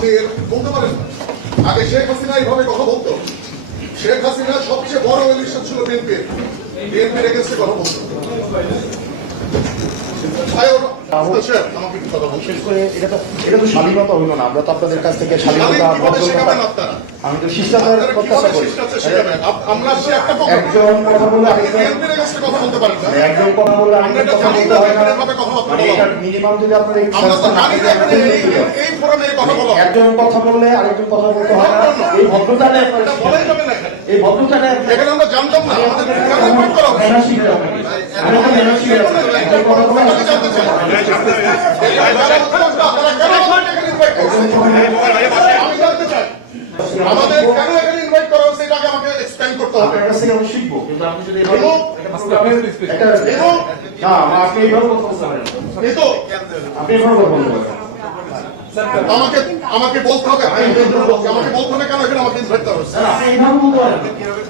আপনি বলতে পারেন না। আগে শেখ হাসিনা এইভাবে কথা বলতো। শেখ হাসিনা সবচেয়ে বড় ইলেকশন ছিল বিএনপির এগেন্সটে কথা বলতো। বিশেষ করে এটা তো শালীনতা হইল না। আমরা তো আপনাদের কাছ থেকে শালীনতা আমি তো শিষ্টাচার প্রত্যাশা করি। একজন কথা বললে একজন কথা বললে আরেকজন কথা বলতে হয় না। মানে এটা মিনিমাম যদি আপনার একজন কথা বললে আরেকজন কথা বলতে হয় না। এই ভদ্রতা নেই, এই ভদ্রতা নেই। আমরা জানতাম না আমাদের কেন এখানে ইনভাইট করা হচ্ছে এটাকে আমাকে এক্সপ্লেইন করতে হবে। আপনার কাছ থেকে আমি শিখবো, কিন্তু আপনি যদি আপনি এইভাবে কথা বলতে পারেন, আপনি এভাবে কথা বলতে পারেন। আমাকে বলতে হবে, আমাকে বলতে হবে কেন এখানে আমাকে ইনভাইট করা হচ্ছে। আপনি এইভাবে বলতে পারেন।